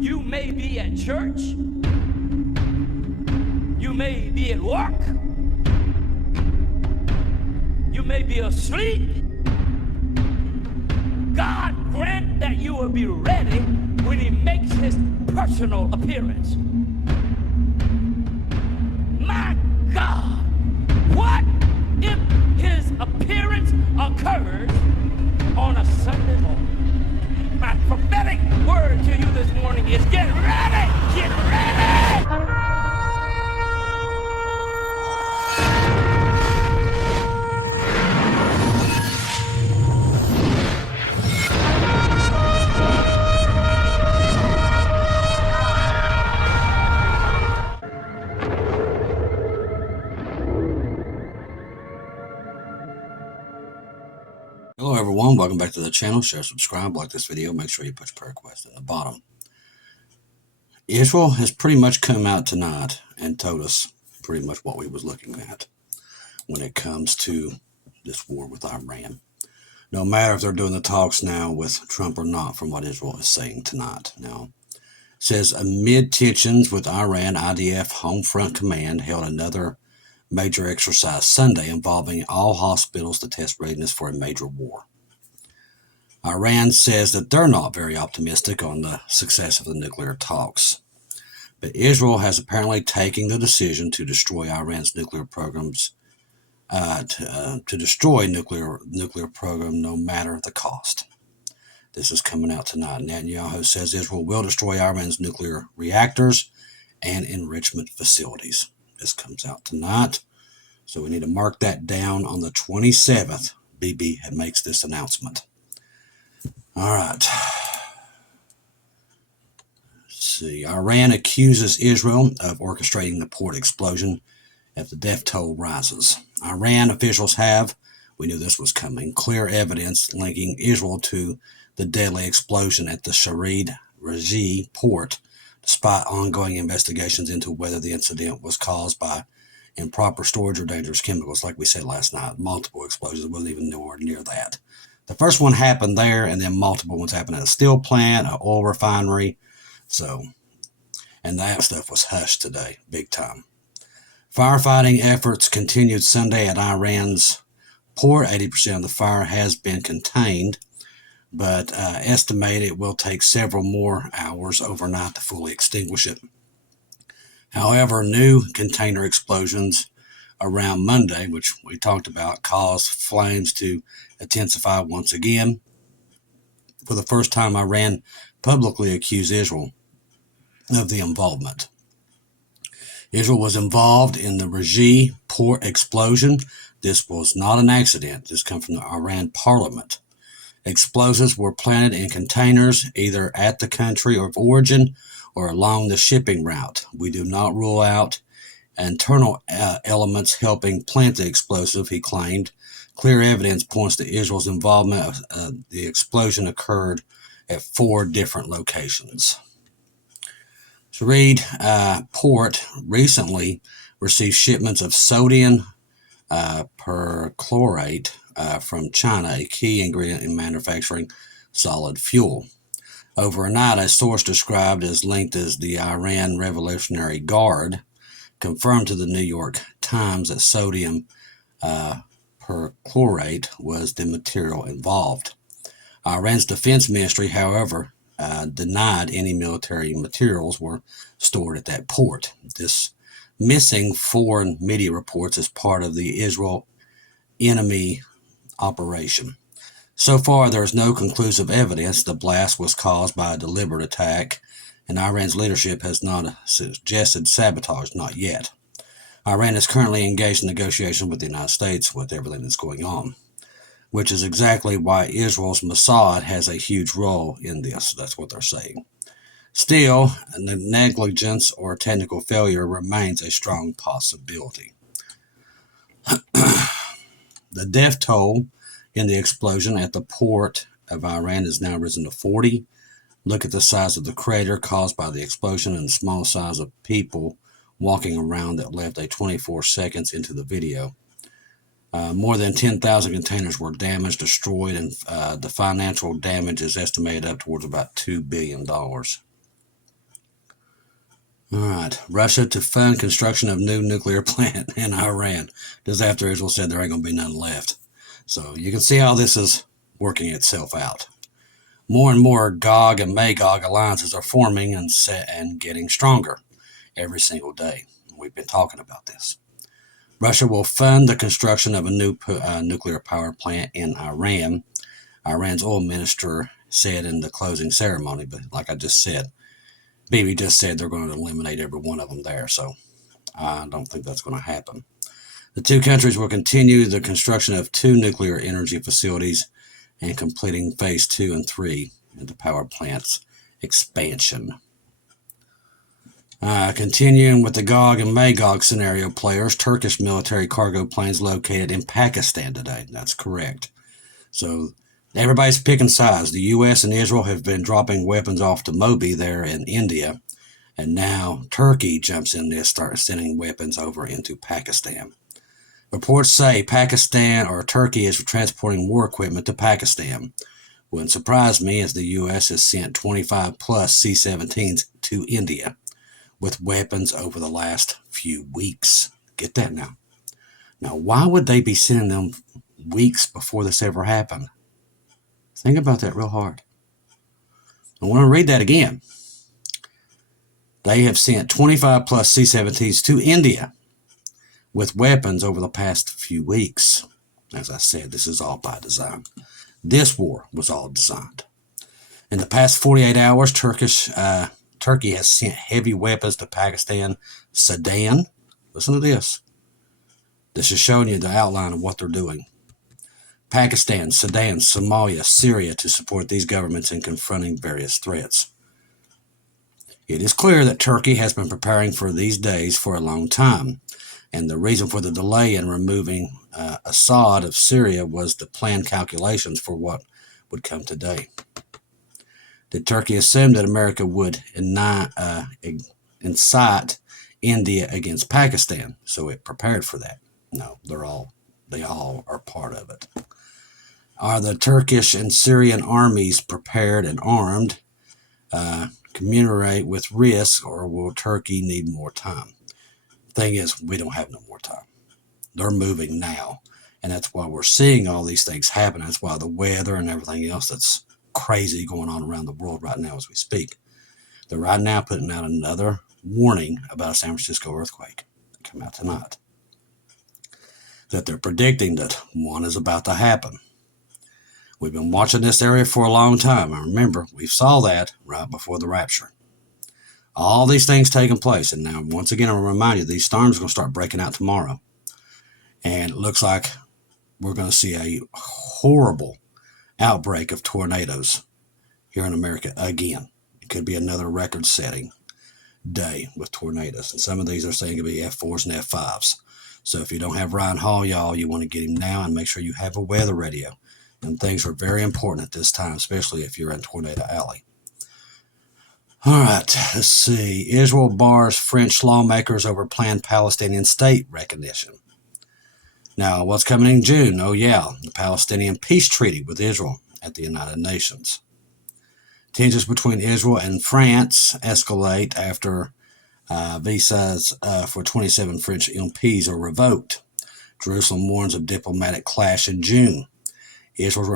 You may be at church. You may be at work. You may be asleep. God grant that you will be ready when he makes his personal appearance. My God, what if his appearance occurs on a Sunday morning? My prophetic word to you this morning is get ready! Get ready! Hello everyone, welcome back to the channel. Share, subscribe, like this video, make sure you put your prayer request in the bottom. Israel has pretty much come out tonight and told us pretty much what we was looking at when it comes to this war with Iran. No matter if they're doing the talks now with Trump or not, from what Israel is saying tonight. Now, it says amid tensions with Iran, IDF Home Front Command held another major exercise Sunday involving all hospitals to test readiness for a major war. Iran says that they're not very optimistic on the success of the nuclear talks, but Israel has apparently taken the decision to destroy Iran's nuclear programs, to destroy nuclear program no matter the cost. This is coming out tonight. Netanyahu says Israel will destroy Iran's nuclear reactors and enrichment facilities. This comes out tonight, so we need to mark that down on the 27th. Bibi makes this announcement. All right. Let's see. Iran accuses Israel of orchestrating the port explosion if the death toll rises. Iran officials have, we knew this was coming, clear evidence linking Israel to the deadly explosion at the Sharid Raji port, despite ongoing investigations into whether the incident was caused by improper storage or dangerous chemicals. Like we said last night, multiple explosions, wasn't even nowhere near that. The first one happened there, and then multiple ones happened at a steel plant, an oil refinery. So, and that stuff was hushed today, big time. Firefighting efforts continued Sunday at Iran's port. 80% of the fire has been contained, but estimate it will take several more hours overnight to fully extinguish it. However, new container explosions around Monday, which we talked about, caused flames to intensify once again. For the first time, Iran publicly accused Israel of the involvement. Israel was involved in the Raji port explosion. This was not an accident. This comes from the Iran parliament. Explosives were planted in containers either at the country of origin or along the shipping route. We do not rule out internal elements helping plant the explosive, he claimed. Clear evidence points to Israel's involvement. The explosion occurred at 4 different locations. Sharid port recently received shipments of sodium perchlorate from China, a key ingredient in manufacturing solid fuel. Overnight, a source described as linked as the Iran Revolutionary Guard confirmed to the New York Times that sodium perchlorate was the material involved. Iran's defense ministry, however, denied any military materials were stored at that port. This missing foreign media reports as part of the Israel enemy operation. So far, there is no conclusive evidence the blast was caused by a deliberate attack, and Iran's leadership has not suggested sabotage, not yet. Iran is currently engaged in negotiations with the United States with everything that's going on, which is exactly why Israel's Mossad has a huge role in this. That's what they're saying. Still, negligence or technical failure remains a strong possibility. The death toll in the explosion at the port of Iran has now risen to 40. Look at the size of the crater caused by the explosion and the small size of people walking around that left a 24 seconds into the video. More than 10,000 containers were damaged, destroyed, and the financial damage is estimated up towards about $2 billion. All right. Russia to fund construction of new nuclear plant in Iran, just after Israel said there ain't going to be none left. So you can see how this is working itself out. More and more Gog and Magog alliances are forming and getting stronger every single day. We've been talking about this. Russia will fund the construction of a new nuclear power plant in Iran. Iran's oil minister said in the closing ceremony, but like I just said, Bibi just said they're going to eliminate every one of them there, so I don't think that's going to happen. The two countries will continue the construction of 2 nuclear energy facilities and completing phase 2 and 3 into power plants expansion. Continuing with the Gog and Magog scenario players, Turkish military cargo planes located in Pakistan today. That's correct. So everybody's picking sides. The U.S. and Israel have been dropping weapons off to Mobi there in India, and now Turkey jumps in there, starts sending weapons over into Pakistan. Reports say Pakistan or Turkey is transporting war equipment to Pakistan. Wouldn't surprise me as the U.S. has sent 25 plus C-17s to India with weapons over the last few weeks. Get that now. Now, why would they be sending them weeks before this ever happened? Think about that real hard. I want to read that again. They have sent 25 plus C-17s to India with weapons over the past few weeks. As I said, this is all by design. This war was all designed. In the past 48 hours, Turkey has sent heavy weapons to Pakistan, Sudan. Listen to this. This is showing you the outline of what they're doing. Pakistan, Sudan, Somalia, Syria to support these governments in confronting various threats. It is clear that Turkey has been preparing for these days for a long time, and the reason for the delay in removing Assad of Syria was the planned calculations for what would come today. Did Turkey assume that America would incite India against Pakistan, so it prepared for that? No, they all are part of it. Are the Turkish and Syrian armies prepared and armed, commemorate with risk, or will Turkey need more time? Thing is, we don't have no more time. They're moving now, and that's why we're seeing all these things happen. That's why the weather and everything else that's crazy going on around the world right now as we speak. They're right now putting out another warning about a San Francisco earthquake that come out tonight. That they're predicting that one is about to happen. We've been watching this area for a long time. And remember, we saw that right before the rapture. All these things taking place. And now, once again, I'll remind you, these storms are going to start breaking out tomorrow. And it looks like we're going to see a horrible outbreak of tornadoes here in America again. It could be another record-setting day with tornadoes. And some of these are saying to be F4s and F5s. So if you don't have Ryan Hall, y'all, you want to get him now and make sure you have a weather radio. And things are very important at this time, especially if you're in Tornado Alley. All right, let's see. Israel bars French lawmakers over planned Palestinian state recognition. Now, what's coming in June? Oh, yeah, the Palestinian peace treaty with Israel at the United Nations. Tensions between Israel and France escalate after visas for 27 French MPs are revoked. Jerusalem warns of diplomatic clash in June. Israel's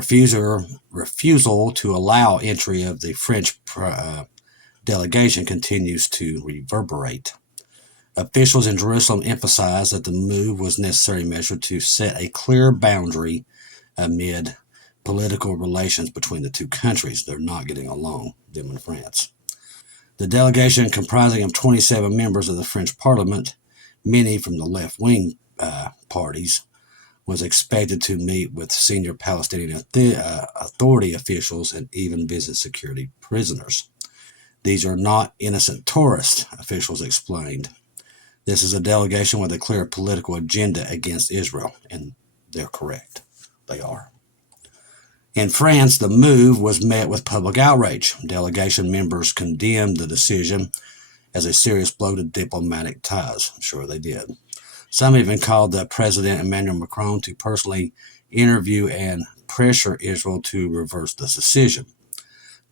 refusal to allow entry of the French delegation continues to reverberate. Officials in Jerusalem emphasized that the move was a necessary measure to set a clear boundary amid political relations between the two countries. They're not getting along, them and France. The delegation, comprising of 27 members of the French Parliament, many from the left-wing parties, was expected to meet with senior Palestinian Authority officials and even visit security prisoners. These are not innocent tourists, officials explained. This is a delegation with a clear political agenda against Israel, and they're correct. They are. In France, the move was met with public outrage. Delegation members condemned the decision as a serious blow to diplomatic ties. I'm sure they did. Some even called the President Emmanuel Macron to personally interview and pressure Israel to reverse this decision.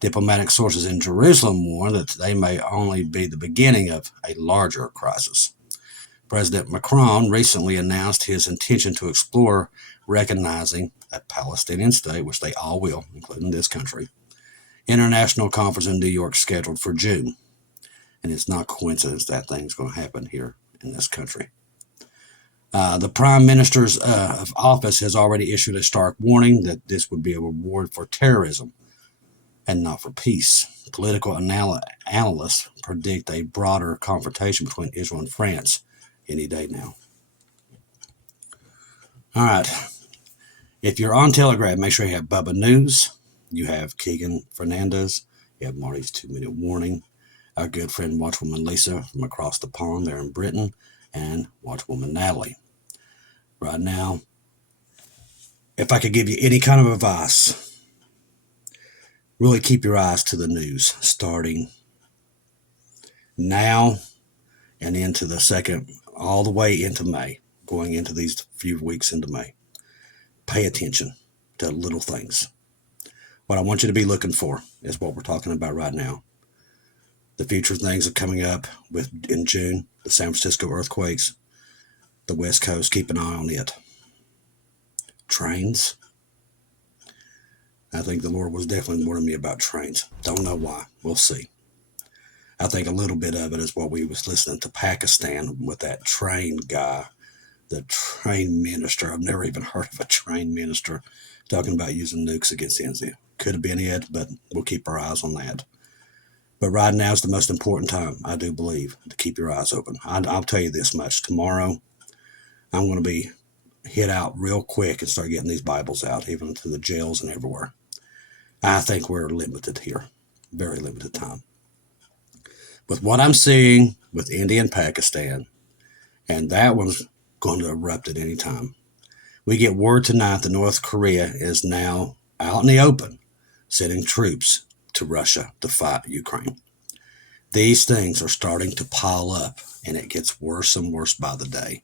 Diplomatic sources in Jerusalem warn that they may only be the beginning of a larger crisis. President Macron recently announced his intention to explore recognizing a Palestinian state, which they all will, including this country. International conference in New York scheduled for June. And it's not coincidence that thing's going to happen here in this country. The Prime Minister's of office has already issued a stark warning that this would be a reward for terrorism and not for peace. Political analysts predict a broader confrontation between Israel and France any day now. All right. If you're on Telegram, make sure you have Bubba News. You have Keegan Fernandez. You have Marty's 2-minute warning. Our good friend Watchwoman Lisa from across the pond there in Britain. And Watchwoman Natalie. Right now, if I could give you any kind of advice, really keep your eyes to the news starting now and into the second, all the way into May, going into these few weeks into May. Pay attention to little things. What I want you to be looking for is what we're talking about right now. The future things are coming up in June, the San Francisco earthquakes, the West Coast, keep an eye on it. Trains. I think the Lord was definitely warning me about trains. Don't know why. We'll see. I think a little bit of it is what we was listening to Pakistan with that train guy, the train minister. I've never even heard of a train minister talking about using nukes against India. Could have been it, but we'll keep our eyes on that. But right now is the most important time, I do believe, to keep your eyes open. I'll tell you this much. Tomorrow, I'm going to be hit out real quick and start getting these Bibles out, even to the jails and everywhere. I think we're limited here. Very limited time. With what I'm seeing with India and Pakistan, and that one's going to erupt at any time. We get word tonight that North Korea is now out in the open, sending troops to Russia to fight Ukraine. These things are starting to pile up, and it gets worse and worse by the day.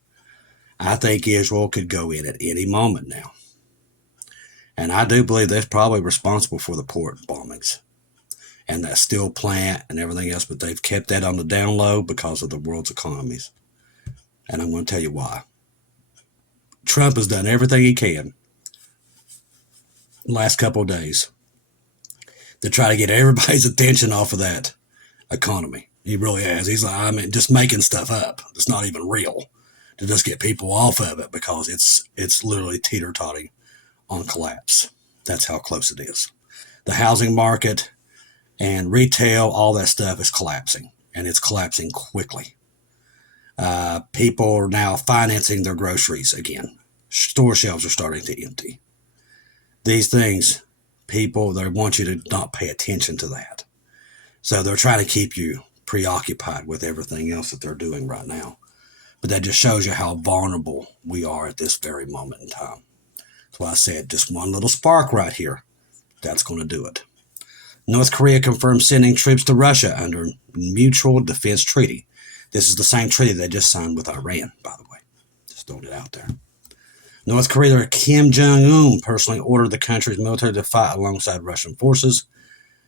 I think Israel could go in at any moment now. And I do believe they're probably responsible for the port bombings and that steel plant and everything else, but they've kept that on the down low because of the world's economies. And I'm going to tell you why. Trump has done everything he can the last couple of days to try to get everybody's attention off of that economy. He really has. He's like, just making stuff up. It's not even real, to just get people off of it because it's literally teeter-totting on collapse. That's how close it is. The housing market and retail, all that stuff is collapsing, and it's collapsing quickly. People are now financing their groceries again. Store shelves are starting to empty. These things, people, they want you to not pay attention to that. So they're trying to keep you preoccupied with everything else that they're doing right now. But that just shows you how vulnerable we are at this very moment in time. That's why I said just one little spark right here. That's going to do it. North Korea confirms sending troops to Russia under Mutual Defense Treaty. This is the same treaty they just signed with Iran, by the way. Just throwing it out there. North Korea Kim Jong-un personally ordered the country's military to fight alongside Russian forces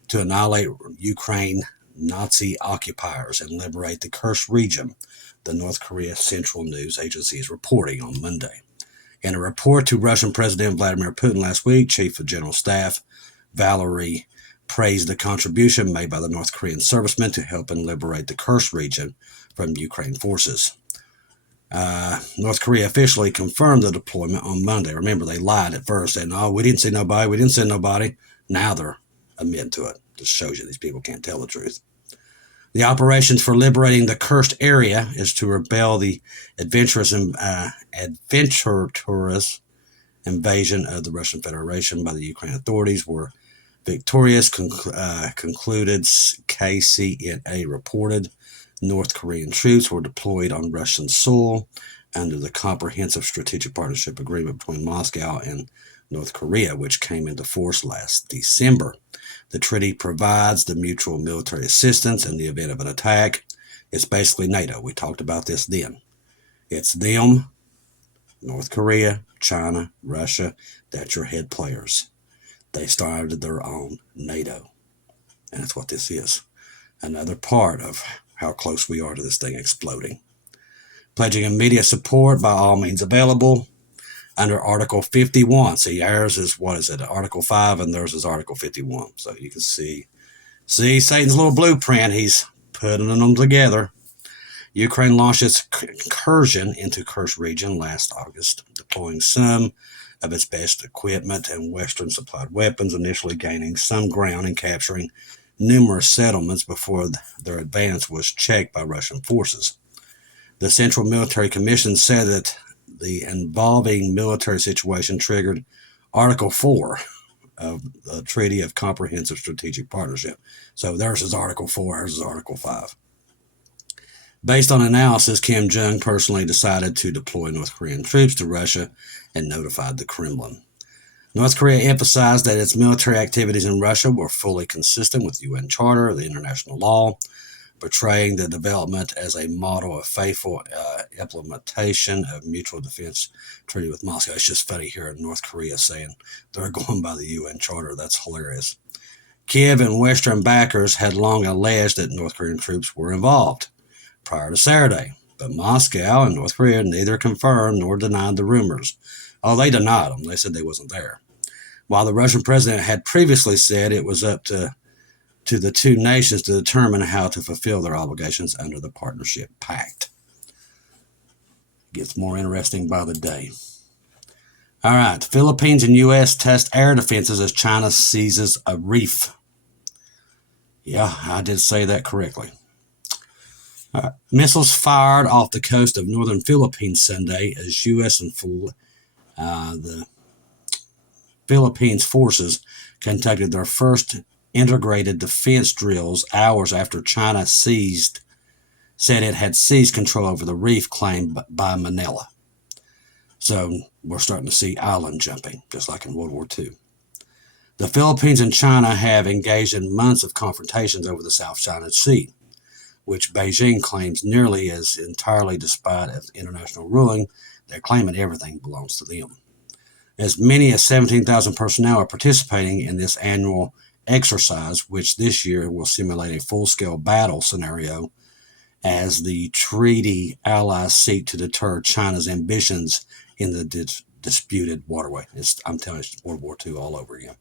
to annihilate Ukraine Nazi occupiers and liberate the cursed region, the North Korea Central News Agency is reporting on Monday. In a report to Russian President Vladimir Putin last week, Chief of General Staff Valery praised the contribution made by the North Korean servicemen to help and liberate the cursed region from Ukraine forces. North Korea officially confirmed the deployment on Monday. Remember, they lied at first, saying, "Oh, we didn't see nobody. We didn't send nobody." Now they're admitting to it. Just shows you these people can't tell the truth. The operations for liberating the cursed area is to repel the adventurous invasion of the Russian Federation by the Ukraine authorities were victorious, concluded KCNA reported. North Korean troops were deployed on Russian soil under the Comprehensive Strategic Partnership Agreement between Moscow and North Korea, which came into force last December. The treaty provides the mutual military assistance in the event of an attack. It's basically NATO. We talked about this then. It's them, North Korea, China, Russia. That's your head players. They started their own NATO. And that's what this is. Another part of how close we are to this thing exploding. Pledging immediate support by all means available under Article 51. See, ours is, what is it, Article 5, and theirs is Article 51. So you can see Satan's little blueprint. He's putting them together. Ukraine launched its incursion into Kursk region last August, deploying some of its best equipment and Western-supplied weapons, initially gaining some ground and capturing numerous settlements before their advance was checked by Russian forces. The Central Military Commission said that the involving military situation triggered Article 4 of the Treaty of Comprehensive Strategic Partnership. So theirs is Article 4, ours is Article 5. Based on analysis, Kim Jong personally decided to deploy North Korean troops to Russia and notified the Kremlin. North Korea emphasized that its military activities in Russia were fully consistent with the UN Charter, the international law, portraying the development as a model of faithful implementation of mutual defense treaty with Moscow. It's just funny hearing North Korea saying they're going by the UN Charter. That's hilarious. Kiev and Western backers had long alleged that North Korean troops were involved prior to Saturday, but Moscow and North Korea neither confirmed nor denied the rumors. Oh, they denied them. They said they wasn't there. While the Russian president had previously said it was up to the two nations to determine how to fulfill their obligations under the partnership pact. Gets more interesting by the day. All right, Philippines and U.S. test air defenses as China seizes a reef. Yeah, I did say that correctly. Missiles fired off the coast of northern Philippines Sunday as U.S. and the Philippines forces conducted their first integrated defense drills hours after China said it had seized control over the reef claimed by Manila. So we're starting to see island jumping, just like in World War II. The Philippines and China have engaged in months of confrontations over the South China Sea, which Beijing claims nearly as entirely despite of international ruling. They're claiming everything belongs to them. As many as 17,000 personnel are participating in this annual exercise, which this year will simulate a full-scale battle scenario as the treaty allies seek to deter China's ambitions in the disputed waterway. I'm telling you, it's World War II all over again.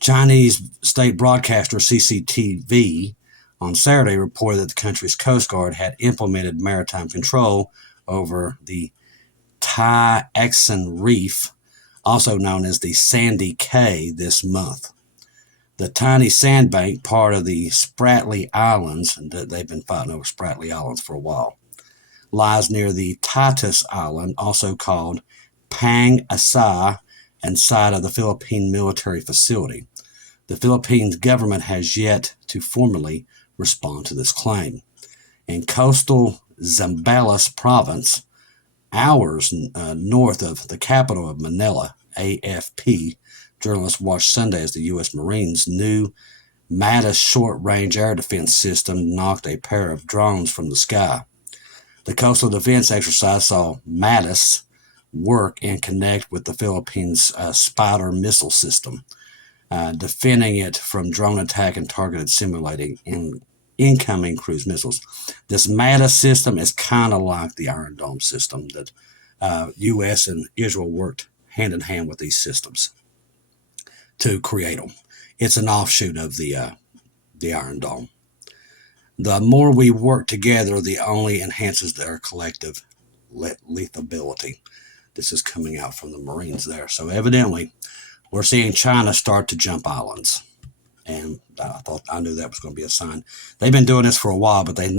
Chinese state broadcaster CCTV on Saturday reported that the country's Coast Guard had implemented maritime control over the Tai Exon Reef, also known as the Sandy Cay, this month. The tiny sandbank, part of the Spratly Islands, and they've been fighting over Spratly Islands for a while, lies near the Titus Island, also called Pang Asai, and site of the Philippine military facility. The Philippines government has yet to formally respond to this claim. In coastal Zambales province, hours north of the capital of Manila, AFP journalists watched Sunday as the U.S. Marines' new Mattis short-range air defense system knocked a pair of drones from the sky. The coastal defense exercise saw Mattis work and connect with the Philippines' Spider missile system, defending it from drone attack and targeted simulating incoming cruise missiles. This Mattis system is kind of like the Iron Dome system that U.S. and Israel worked hand in hand with these systems to create them. It's an offshoot of the Iron Dome. The more we work together, the only enhances their collective lethality. This is coming out from the Marines there. So evidently, we're seeing China start to jump islands. And I knew that was going to be a sign. They've been doing this for a while, but they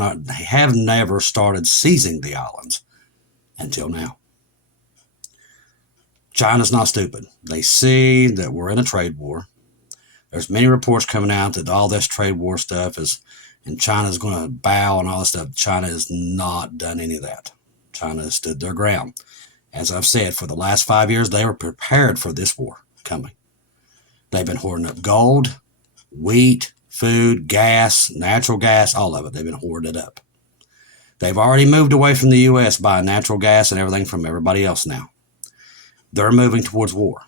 have never started seizing the islands until now. China's not stupid. They see that we're in a trade war. There's many reports coming out that all this trade war stuff is, and China's going to bow and all this stuff. China has not done any of that. China has stood their ground. As I've said, for the last 5 years, they were prepared for this war coming. They've been hoarding up gold, wheat, food, gas, natural gas, all of it. They've been hoarding it up. They've already moved away from the U.S. buying natural gas and everything from everybody else now. They're moving towards war.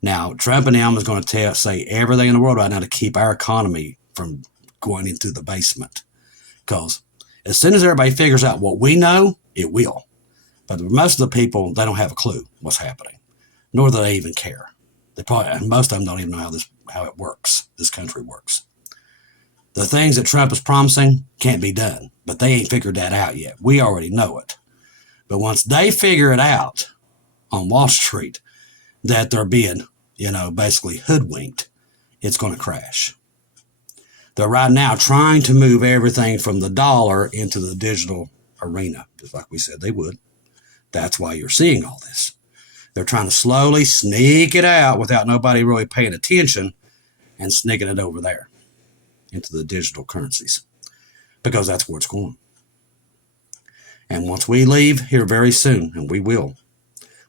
Now, Trump and them is going to say everything in the world right now to keep our economy from going into the basement. Because as soon as everybody figures out what we know, it will. But most of the people, they don't have a clue what's happening, nor do they even care. Most of them don't even know how it works, this country works. The things that Trump is promising can't be done, but they ain't figured that out yet. We already know it. But once they figure it out on Wall Street, that they're being, basically hoodwinked, it's going to crash. They're right now trying to move everything from the dollar into the digital arena, just like we said they would. That's why you're seeing all this. They're trying to slowly sneak it out without nobody really paying attention and sneaking it over there into the digital currencies, because that's where it's going. And once we leave here very soon, and we will,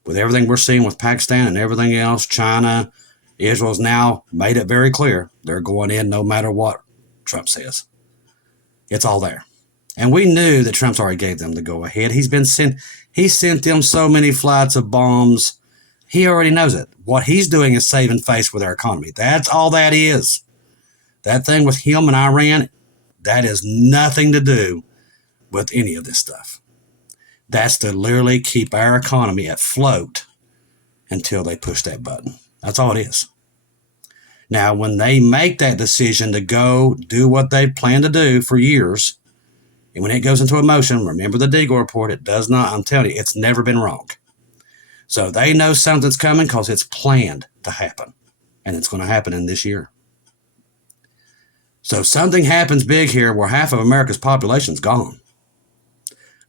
with everything we're seeing with Pakistan and everything else, China, Israel's now made it very clear they're going in no matter what Trump says. It's all there. And we knew that Trump's already gave them the go ahead. He sent them so many flights of bombs. He already knows it. What he's doing is saving face with our economy. That's all that is. That thing with him and Iran, that has nothing to do with any of this stuff. That's to literally keep our economy afloat until they push that button. That's all it is. Now, when they make that decision to go do what they've planned to do for years, and when it goes into motion, remember the Deagle report, it does not, I'm telling you, it's never been wrong. So they know something's coming because it's planned to happen, and it's going to happen in this year. So something happens big here where half of America's population is gone.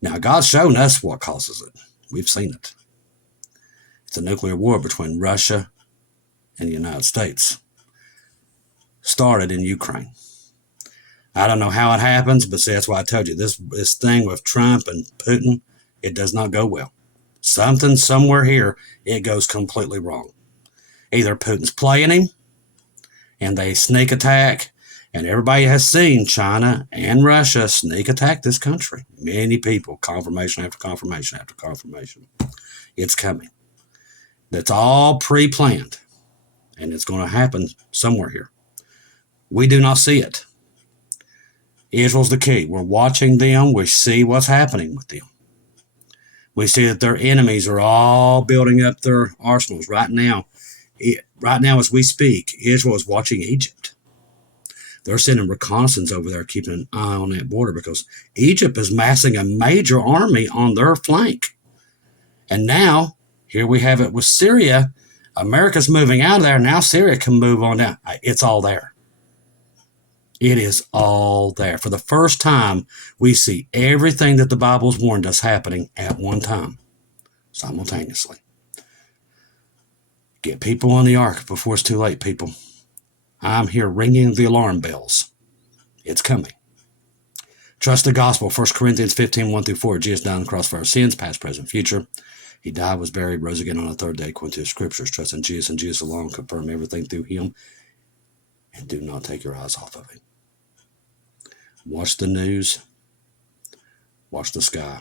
Now, God's shown us what causes it. We've seen it. It's a nuclear war between Russia and the United States. Started in Ukraine. I don't know how it happens, but see, that's why I told you, this thing with Trump and Putin, it does not go well. Something somewhere here, it goes completely wrong. Either Putin's playing him, and they sneak attack, and everybody has seen China and Russia sneak attack this country. Many people, confirmation after confirmation after confirmation. It's coming. That's all pre-planned, and it's going to happen somewhere here. We do not see it. Israel's the key. We're watching them. We see what's happening with them. We see that their enemies are all building up their arsenals right now. Right now, as we speak, Israel is watching Egypt. They're sending reconnaissance over there, keeping an eye on that border, because Egypt is massing a major army on their flank. And now, here we have it with Syria. America's moving out of there. Now Syria can move on down. It's all there. It is all there. For the first time, we see everything that the Bible's warned us happening at one time, simultaneously. Get people on the ark before it's too late, people. I'm here ringing the alarm bells. It's coming. Trust the gospel. 1 Corinthians 15, 1-4. Jesus died on the cross for our sins, past, present, future. He died, was buried, rose again on the third day, according to the scriptures. Trust in Jesus and Jesus alone. Confirm everything through him. And do not take your eyes off of him. Watch the news. Watch the sky.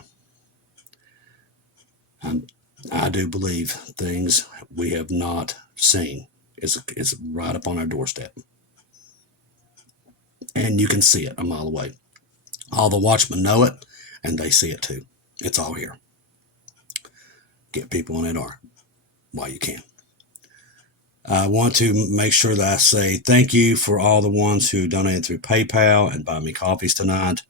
I do believe things we have not seen is right up on our doorstep. And you can see it a mile away. All the watchmen know it, and they see it too. It's all here. Get people on that ark while you can. I want to make sure that I say thank you for all the ones who donated through PayPal and buy me coffees tonight.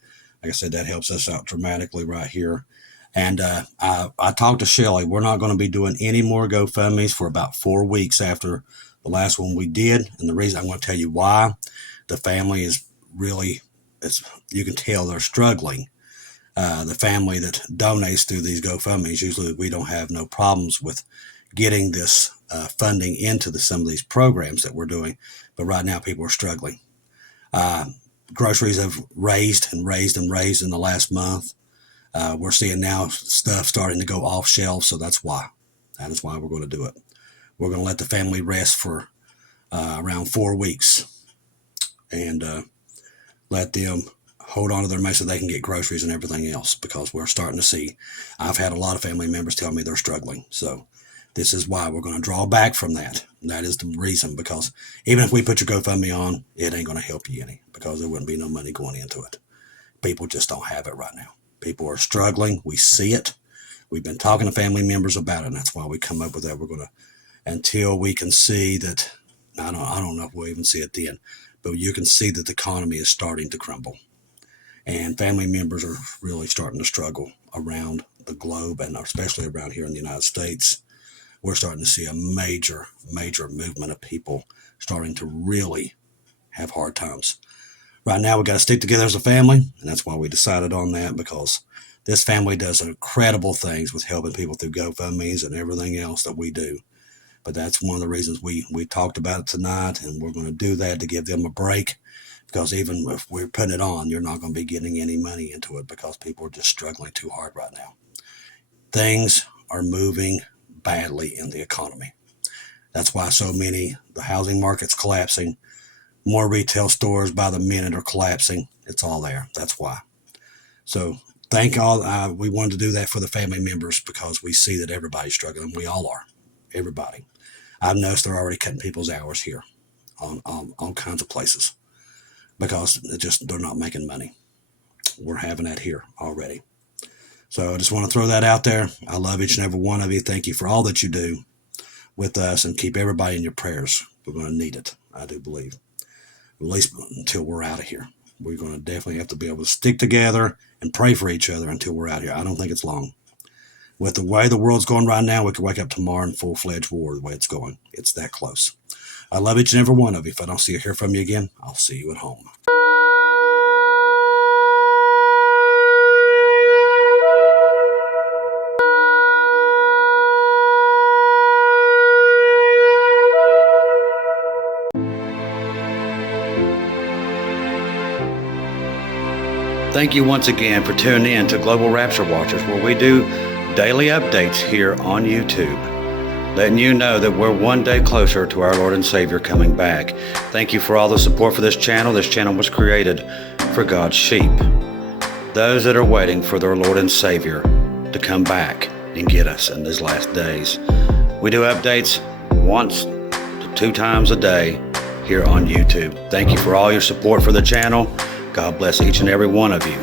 Like I said, that helps us out dramatically right here. And I talked to Shelly. We're not going to be doing any more GoFundMes for about 4 weeks after the last one we did. And the reason I'm going to tell you why, the family is really, you can tell they're struggling. The family that donates through these GoFundMes, usually we don't have no problems with getting this funding into some of these programs that we're doing. But right now, people are struggling. Groceries have raised in the last month. We're seeing now stuff starting to go off shelves, so that's why. That is why we're going to do it. We're going to let the family rest for around 4 weeks and let them hold on to their money so they can get groceries and everything else, because we're starting to see, I've had a lot of family members tell me they're struggling. So This is why we're going to draw back from that. That is the reason, because even if we put your GoFundMe on, it ain't going to help you any, because there wouldn't be no money going into it. People just don't have it right now. People are struggling. We see it. We've been talking to family members about it, and that's why we come up with that. We're going to, until we can see that, I don't know if we'll even see it then, but you can see that the economy is starting to crumble. And family members are really starting to struggle around the globe, and especially around here in the United States. We're starting to see a major movement of people starting to really have hard times. Right now, we got to stick together as a family, and that's why we decided on that, because this family does incredible things with helping people through GoFundMes and everything else that we do. But that's one of the reasons we talked about it tonight, and we're going to do that to give them a break, because even if we're putting it on, you're not going to be getting any money into it, because people are just struggling too hard right now. Things are moving badly in the economy. That's why the housing market's collapsing. More retail stores by the minute are collapsing. It's all there. That's why. So we wanted to do that for the family members, because we see that everybody's struggling. We all are. Everybody. I've noticed they're already cutting people's hours here on all kinds of places, because they're not making money. We're having that here already. So I just want to throw that out there. I love each and every one of you. Thank you for all that you do with us, and keep everybody in your prayers. We're going to need it, I do believe, at least until we're out of here. We're going to definitely have to be able to stick together and pray for each other until we're out of here. I don't think it's long. With the way the world's going right now, we could wake up tomorrow in full-fledged war the way it's going. It's that close. I love each and every one of you. If I don't hear from you again, I'll see you at home. Thank you once again for tuning in to Global Rapture Watchers, where we do daily updates here on YouTube, letting you know that we're one day closer to our Lord and Savior coming back. Thank you for all the support for this channel. This channel was created for God's sheep, those that are waiting for their Lord and Savior to come back and get us in these last days. We do updates once to 2 times a day here on YouTube. Thank you for all your support for the channel. God bless each and every one of you.